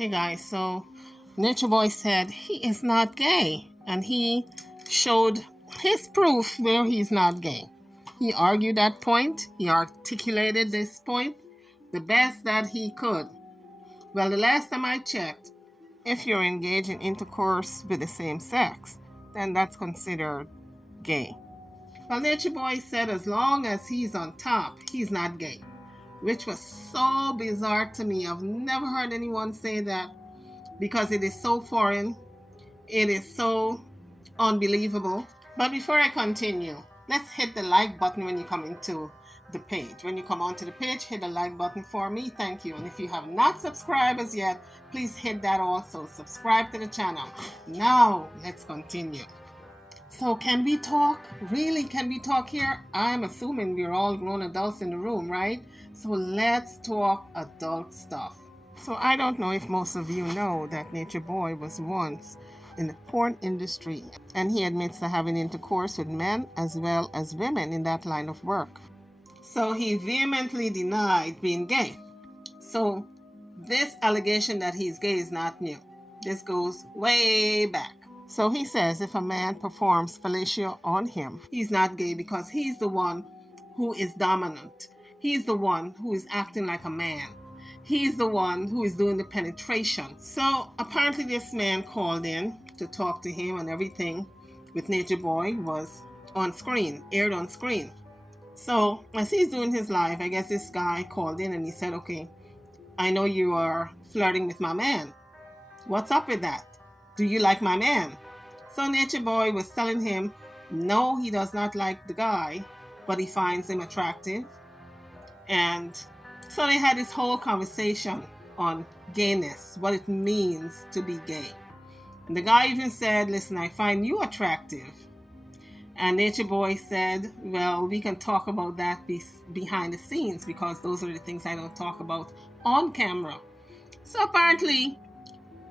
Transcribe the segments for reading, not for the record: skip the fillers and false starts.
Hey guys, so Nature Boy said he is not gay, and he showed his proof where he's not gay. He argued that point, he articulated this point the best that he could. Well, the last time I checked, if you're engaged in intercourse with the same sex, then that's considered gay. Well, Nature Boy said as long as he's on top, he's not gay, which was so bizarre to me. I've never heard anyone say that because it is so foreign. It is so unbelievable. But before I continue, let's hit the like button when you come into the page. When you come onto the page, hit the like button for me. Thank you. And if you have not subscribed as yet, please hit that also. Subscribe to the channel. Now, let's continue. So can we talk? Really, can we talk here? I'm assuming we're all grown adults in the room, right? So let's talk adult stuff. So I don't know if most of you know that Nature Boy was once in the porn industry, and he admits to having intercourse with men as well as women in that line of work. So he vehemently denied being gay. So this allegation that he's gay is not new. This goes way back. So he says if a man performs fellatio on him, he's not gay because he's the one who is dominant. He's the one who is acting like a man. He's the one who is doing the penetration. So apparently this man called in to talk to him, and everything with Nature Boy was on screen, aired on screen. So as he's doing his live, I guess this guy called in and he said, okay, I know you are flirting with my man. What's up with that? Do you like my man? So Nature Boy was telling him, no, he does not like the guy, but he finds him attractive. And so they had this whole conversation on gayness, what it means to be gay. And the guy even said, listen, I find you attractive. And Nature Boy said, well, we can talk about that behind the scenes because those are the things I don't talk about on camera. So apparently,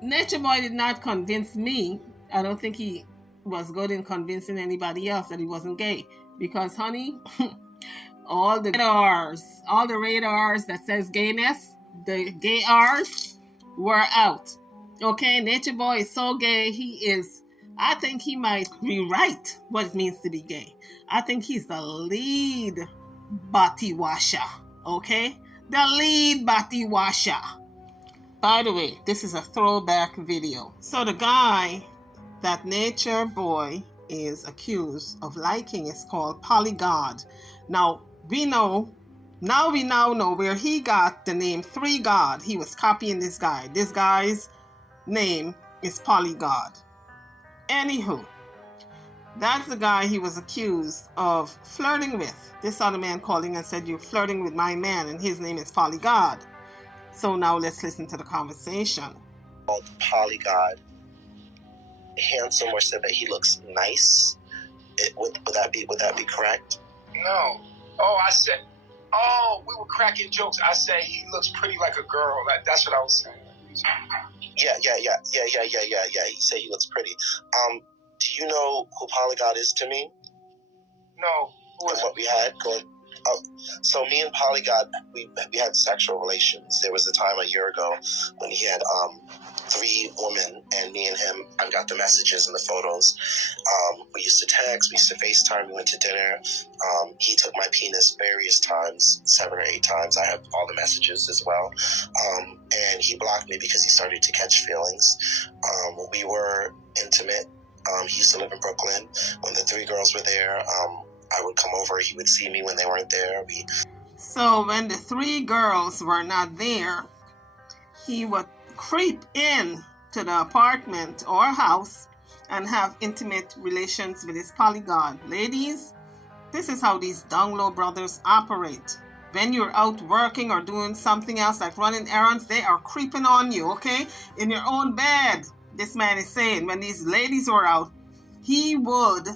Nature Boy did not convince me. I don't think he was good in convincing anybody else that he wasn't gay. Because, honey, all the radars that says gayness, the gay R's were out. Okay, Nature Boy is so gay, I think he might rewrite what it means to be gay. I think he's the lead body washer, okay? The lead body washer. By the way, this is a throwback video. So the guy that Nature Boy is accused of liking is called Polygod. Now we now know where he got the name 3 God. He was copying this guy. This guy's name is Polygod. Anywho, that's the guy he was accused of flirting with. This other man calling and said, you're flirting with my man, and his name is Polygod. So now let's listen to the conversation. Called Polygod handsome, or said that he looks nice. Would that be correct? No. We were cracking jokes. I said he looks pretty like a girl. That's what I was saying. Yeah. You say he looks pretty. Do you know who Polygod is to me? No. Who is what we had going? So me and Polygod, we had sexual relations. There was a time a year ago when he had 3 women, and me and him, I got the messages and the photos. We used to text, we used to FaceTime, we went to dinner. He took my penis various times, 7 or 8 times. I have all the messages as well. And he blocked me because he started to catch feelings. We were intimate. He used to live in Brooklyn. When the 3 girls were there, I would come over. He would see me when they weren't there. So when the 3 girls were not there, he would creep in to the apartment or house and have intimate relations with his Polygod. Ladies, this is how these down low brothers operate. When you're out working or doing something else like running errands, they are creeping on you, okay? In your own bed, this man is saying when these ladies were out, he would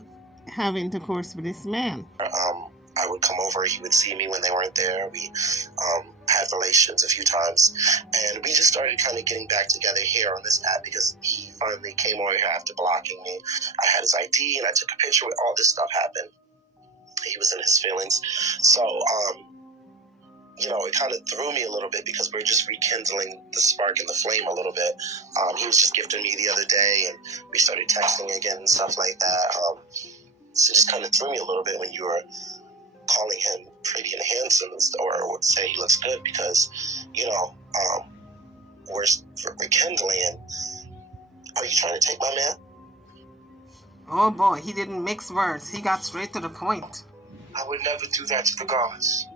have intercourse with this man. I would come over. He would see me when they weren't there. We had relations a few times, and we just started kind of getting back together here on this app because he finally came over here after blocking me. I had his ID and I took a picture with all this stuff happened. He was in his feelings. So it kind of threw me a little bit because we're just rekindling the spark and the flame a little bit. He was just gifting me the other day, and we started texting again and stuff like that. So it just kind of threw me a little bit when you were calling him pretty and handsome, or would say he looks good, because, we're rekindling. And are you trying to take my man? Oh boy, he didn't mix words. He got straight to the point. I would never do that to the gods.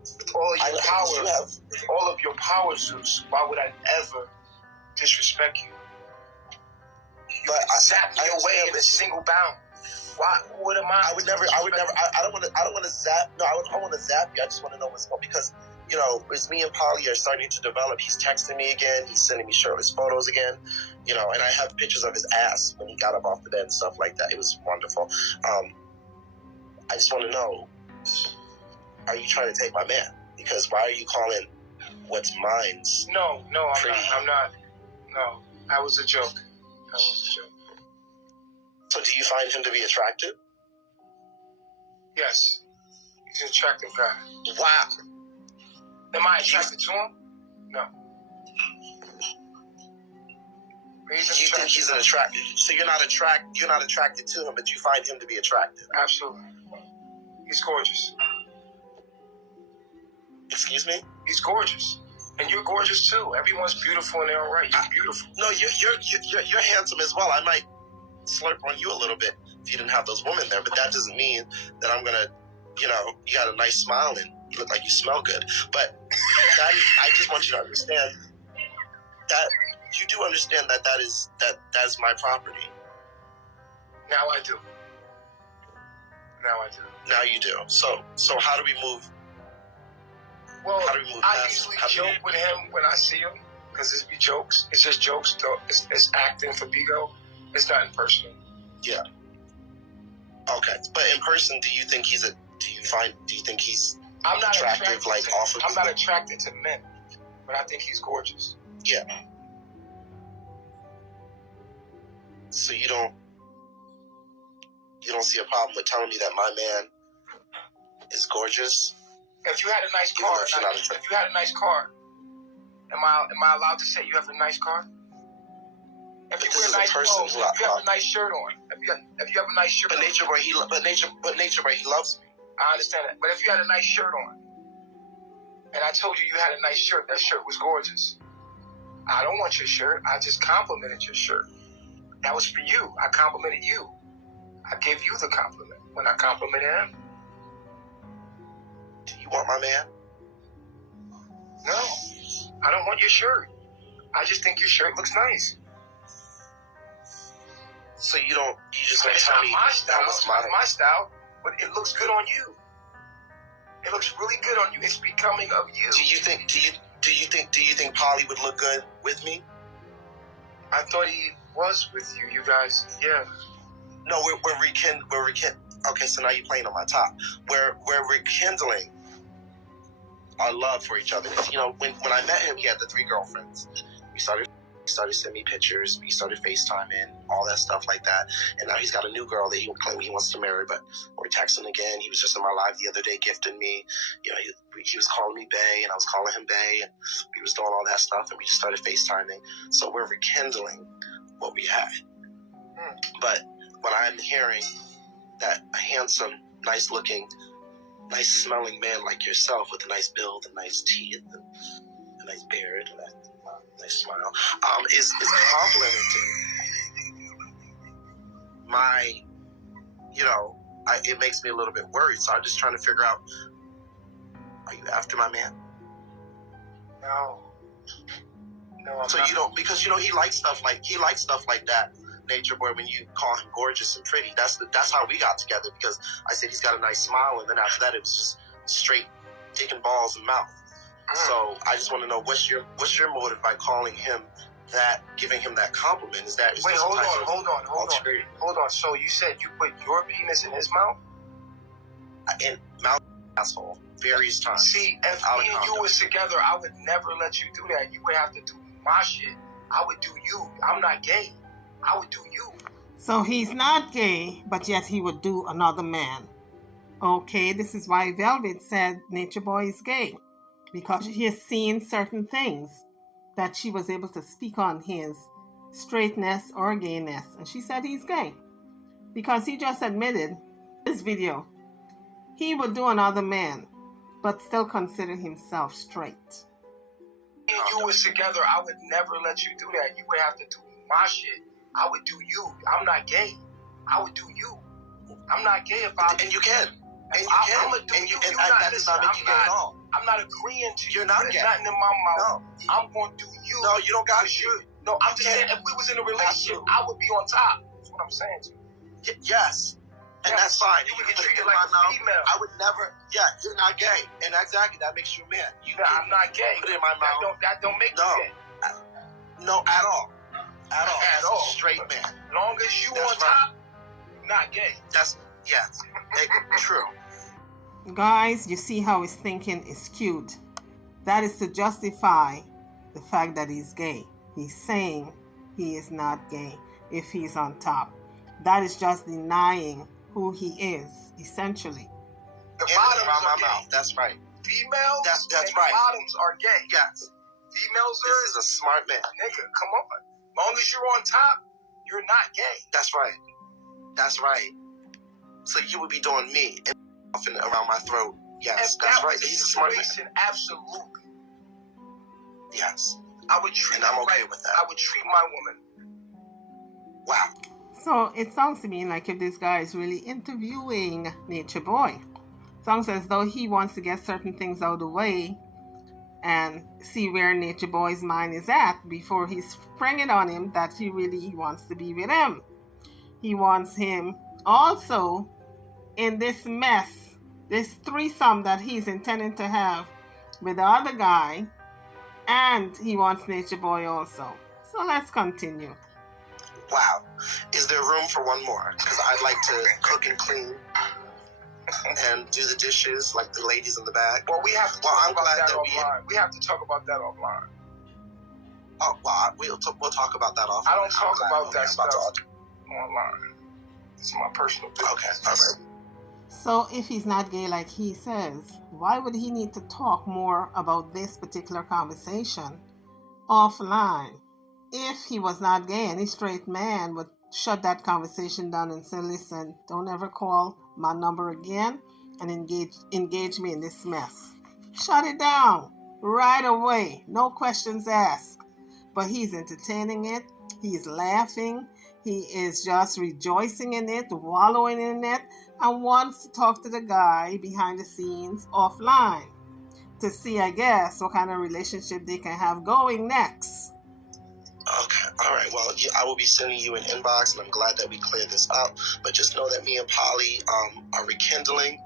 With all of your power, with all of your power, Zeus, why would I ever disrespect you? You zap me away in a single bound. Why? What am I? I would never. I don't want to zap. No, I want to zap you. I just want to know what's going, because as me and Polly are starting to develop, he's texting me again. He's sending me shirtless photos again. And I have pictures of his ass when he got up off the bed and stuff like that. It was wonderful. I just want to know, are you trying to take my man? Because why are you calling what's mine's? No, I'm not. No, that was a joke. So do you find him to be attractive? Yes. He's an attractive guy. Wow. Am I attracted to him? No. You think he's an attractive? So you're not attracted to him, but you find him to be attractive? Absolutely. He's gorgeous. Excuse me? He's gorgeous. And you're gorgeous too. Everyone's beautiful in their own right. You're beautiful. No, you're handsome as well. I might slurp on you a little bit if you didn't have those women there, but that doesn't mean that I'm gonna, you got a nice smile and you look like you smell good. But I just want you to understand that you do understand that is my property. Now I do. Now you do. So how do we move? Well, how do we move I usually joke with him when I see him, because it's be jokes. It's just jokes. It's acting for Bigo. It's nothing personal. Yeah. Okay, but in person, do you think he's I'm not attractive, like off of? I'm not attracted to men, but I think he's gorgeous. Yeah. So you don't see a problem with telling me that my man is gorgeous? If you had a nice car, am I allowed to say you have a nice car? If you wear nice clothes, if you have a nice shirt on, if you have a nice shirt on. Nature Boy, he loves me. I understand that. But if you had a nice shirt on, and I told you had a nice shirt, that shirt was gorgeous. I don't want your shirt. I just complimented your shirt. That was for you. I complimented you. I gave you the compliment when I complimented him. Do you want my man? No. I don't want your shirt. I just think your shirt looks nice. So you just gonna tell me that was my style, but it looks good on you. It looks really good on you. It's becoming of you. Do you think Polly would look good with me? I thought he was with you. You guys, yeah. No, we're rekindling. Okay, so now you're playing on my top. We're rekindling our love for each other. When I met him, he had the 3 girlfriends. We started sending me pictures. We started FaceTiming, all that stuff like that. And now he's got a new girl that he claims he wants to marry, but we're texting again. He was just in my live the other day gifting me. He was calling me Bae, and I was calling him Bae, and we was doing all that stuff, and we just started FaceTiming. So we're rekindling what we had. But when I'm hearing that a handsome, nice-looking, nice-smelling man like yourself with a nice build and nice teeth and a nice beard and a nice smile is complimenting my, it makes me a little bit worried. So I'm just trying to figure out, are you after my man? No, I'm so not. You don't, because he likes stuff like that. Nature Boy, when you call him gorgeous and pretty, that's how we got together, because I said he's got a nice smile, and then after that it was just straight taking balls and mouth. So I just want to know, what's your motive by calling him that, giving him that compliment? Wait, hold on. So you said you put your penis in his mouth? In mouth, asshole, various times. See, if me and you was together, I would never let you do that. You would have to do my shit. I would do you. I'm not gay. I would do you. So he's not gay, but yet he would do another man. Okay, this is why Velvet said Nature Boy is gay, because she has seen certain things that she was able to speak on his straightness or gayness, and she said he's gay because he just admitted this video he would do another man but still consider himself straight. Me and you was together, I would never let you do that. You would have to do my shit. I would do you. I'm not gay. I would do you. I'm not gay if I. And you can. And you can. I'm gonna do and you. And Not, that does not make you gay at all. I'm not agreeing to You're not There's gay. nothing in my mouth. No. I'm gonna do you. No, you don't got you. No, I'm just saying, if we was in a relationship, Absolutely. I would be on top. That's what I'm saying to you. Yes. And that's fine. You You can can treat treat it like a mouth. female. I would never. Yeah, you're not gay, and exactly that makes you a man. I'm not gay. Put it in my mouth. That don't make No. me gay. No, at all. At all. At As all. a straight man. As long as you That's on top, you're not gay. That's yes. True. Guys, you see how his thinking is skewed. That is to justify the fact that he's gay. He's saying he is not gay if he's on top. That is just denying who he is, essentially. The In bottoms around are my gay. mouth. That's right. Females That's and right. the bottoms are gay. Yes. Females This is a smart man. nigga, come on. As long as you're on top, you're not gay. That's right. That's right. So you would be doing me and around my throat. Yes, If that's that right. was the He's a smart man. situation, absolutely. Yes. I would treat And I'm you okay like with that. I would treat my woman. Wow. So it sounds to me like if this guy is really interviewing Nature Boy, it sounds as though he wants to get certain things out of the way and see where Nature Boy's mind is at before he's springing on him that he really wants to be with him. He wants him also in this mess, this threesome that he's intending to have with the other guy, and he wants Nature Boy also. So let's continue. Wow. Is there room for one more? Because I'd like to cook and clean and do the dishes like the ladies in the back. Well, we have to Well, talk I'm about glad that that offline. We have to talk about that offline. Oh, well, we'll talk about that offline. I don't talk I'm glad about we're that about stuff to- online. It's my personal business. Okay, all right. So if he's not gay like he says, why would he need to talk more about this particular conversation offline? If he was not gay, any straight man would shut that conversation down and say, listen, don't ever call my number again and engage me in this mess. Shut it down right away. No questions asked. But he's entertaining it. He's laughing. He is just rejoicing in it, wallowing in it, and wants to talk to the guy behind the scenes offline to see, I guess, what kind of relationship they can have going next. Okay, all right. Well, I will be sending you an inbox, and I'm glad that we cleared this up. But just know that me and Polly are rekindling.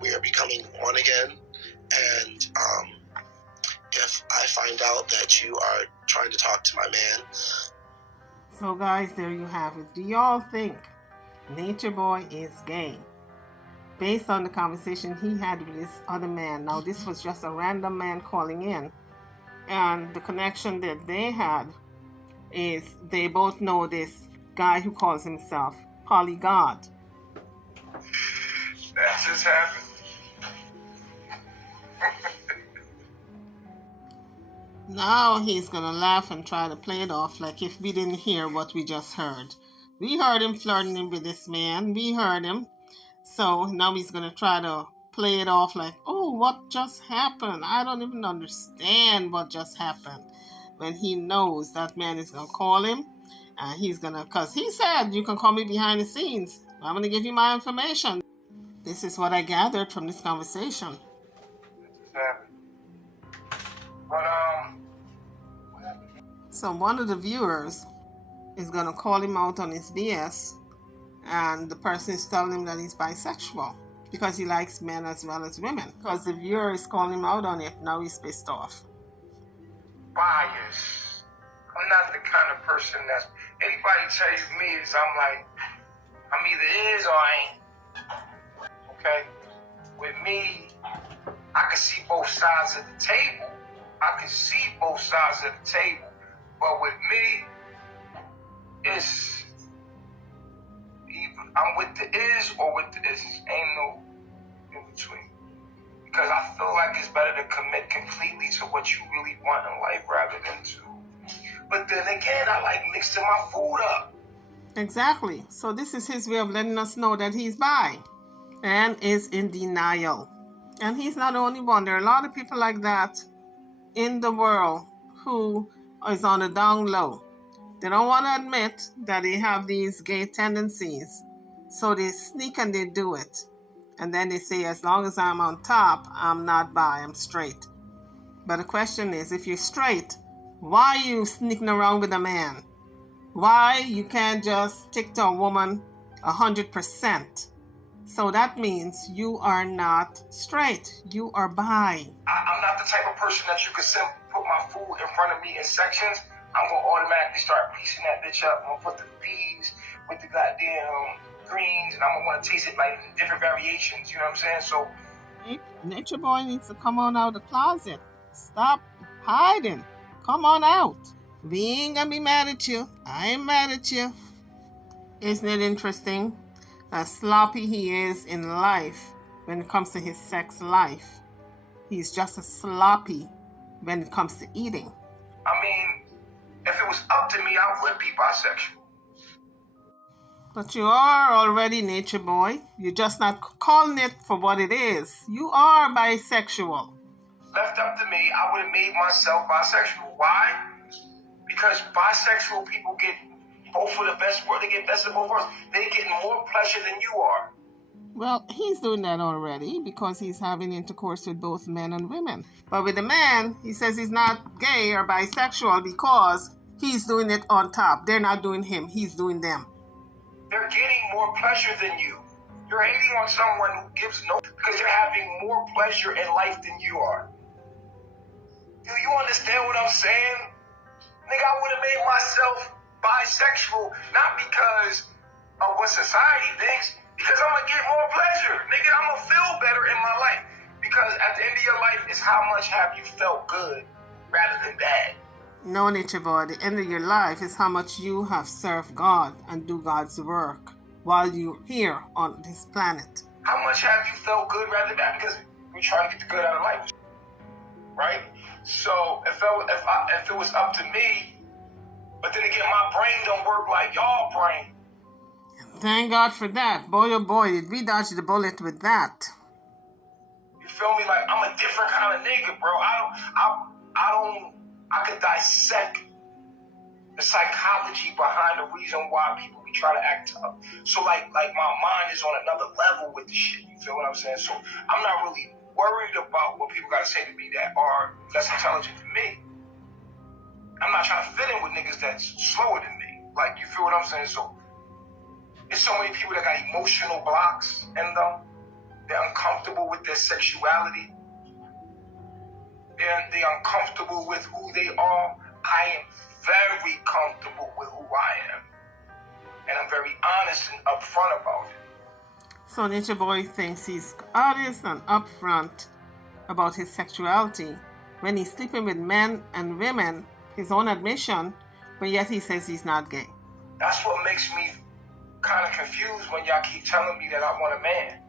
We are becoming one again. And if I find out that you are trying to talk to my man. So, guys, there you have it. Do y'all think Nature Boy is gay? Based on the conversation he had with this other man. Now, this was just a random man calling in. And the connection that they had is they both know this guy who calls himself Polygod. That just happened. Now he's gonna laugh and try to play it off like if we didn't hear what we just heard. We heard him flirting with this man. We heard him. So now he's gonna try to play it off like, oh, what just happened? I don't even understand what just happened. When he knows that man is gonna call him, and he's gonna, cause he said you can call me behind the scenes. I'm gonna give you my information. This is what I gathered from this conversation. But So one of the viewers is gonna call him out on his BS, and the person is telling him that he's bisexual because he likes men as well as women. Because the viewer is calling him out on it, now he's pissed off. bias. I'm not the kind of person that's anybody tells me is I'm either is or I ain't. Okay? With me, I can see both sides of the table. But with me, it's either I'm with the is or with the isn't. Ain't no between. Because I feel like it's better to commit completely to what you really want in life rather than to. But then again, I like mixing my food up. Exactly. So this is his way of letting us know that he's bi and is in denial. And he's not the only one. There are a lot of people like that in the world who is on a down low. They don't want to admit that they have these gay tendencies. So they sneak and they do it. And then they say, as long as I'm on top, I'm not bi, I'm straight. But the question is, if you're straight, why are you sneaking around with a man? Why you can't just stick to a woman 100%? So that means you are not straight. You are bi. I'm not the type of person that you could put my food in front of me in sections. I'm going to automatically start piecing that bitch up. I'm going to put the peas with the goddamn greens, and I'm going to want to taste it like in different variations. You know what I'm saying? So Nature Boy needs to come on out of the closet. Stop hiding. Come on out. We ain't going to be mad at you. I ain't mad at you. Isn't it interesting? As sloppy he is in life when it comes to his sex life, he's just as sloppy when it comes to eating. I mean, if it was up to me, I would be bisexual. But you are already Nature Boy. You're just not calling it for what it is. You are bisexual. Left up to me, I would have made myself bisexual. Why? Because bisexual people get both of the best world. They get best of both worlds. They get more pleasure than you are. Well, he's doing that already because he's having intercourse with both men and women. But with the man, he says he's not gay or bisexual because he's doing it on top. They're not doing him. He's doing them. They're getting more pleasure than you. You're hating on someone who gives no, because they're having more pleasure in life than you are. Do you understand what I'm saying? Nigga, I would have made myself bisexual, not because of what society thinks, because I'm going to get more pleasure. Nigga, I'm going to feel better in my life. Because at the end of your life is how much have you felt good rather than bad. No, Nature Boy, the end of your life is how much you have served God and do God's work while you're here on this planet. How much have you felt good rather than bad? Because we're trying to get the good out of life. Right? So if it was up to me, but then again, my brain don't work like y'all brain. Thank God for that. Boy, oh boy, did we dodge the bullet with that. You feel me? Like, I'm a different kind of nigga, bro. I could dissect the psychology behind the reason why people be trying to act tough. So like my mind is on another level with the shit. You feel what I'm saying? So I'm not really worried about what people gotta say to me that are less intelligent than me. I'm not trying to fit in with niggas that's slower than me. Like, you feel what I'm saying? So there's so many people that got emotional blocks in them. They're uncomfortable with their sexuality. They're uncomfortable with who they are. I am very comfortable with who I am. And I'm very honest and upfront about it. So Nature Boy thinks he's honest and upfront about his sexuality when he's sleeping with men and women, his own admission, but yet he says he's not gay. That's what makes me kind of confused when y'all keep telling me that I want a man.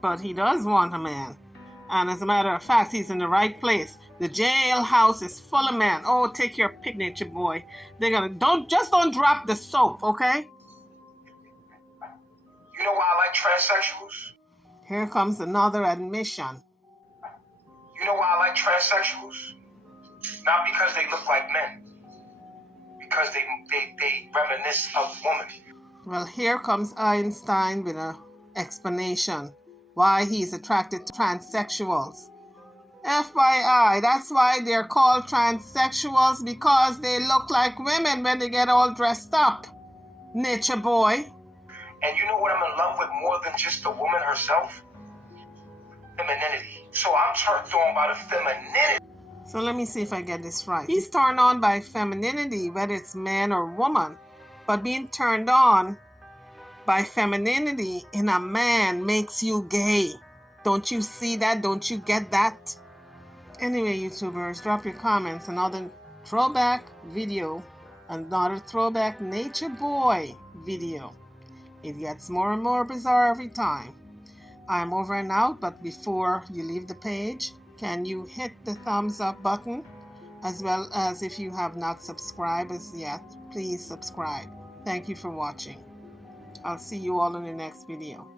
But he does want a man. And as a matter of fact, he's in the right place. The jailhouse is full of men. Oh, take your pick, Nature Boy. They're gonna don't drop the soap, okay? You know why I like transsexuals? Here comes another admission. You know why I like transsexuals? Not because they look like men. Because they reminisce of women. Well, here comes Einstein with an explanation why he's attracted to transsexuals. FYI, that's why they're called transsexuals, because they look like women when they get all dressed up. Nature Boy. And you know what I'm in love with more than just the woman herself? Femininity. So I'm turned on by the femininity. So let me see if I get this right. He's turned on by femininity, whether it's man or woman. But being turned on by femininity in a man makes you gay. Don't you see that? Don't you get that? Anyway, YouTubers, drop your comments. Another throwback video. Another throwback Nature Boy video. It gets more and more bizarre every time. I'm over and out, but before you leave the page, can you hit the thumbs up button? As well as if you have not subscribed as yet, please subscribe. Thank you for watching. I'll see you all in the next video.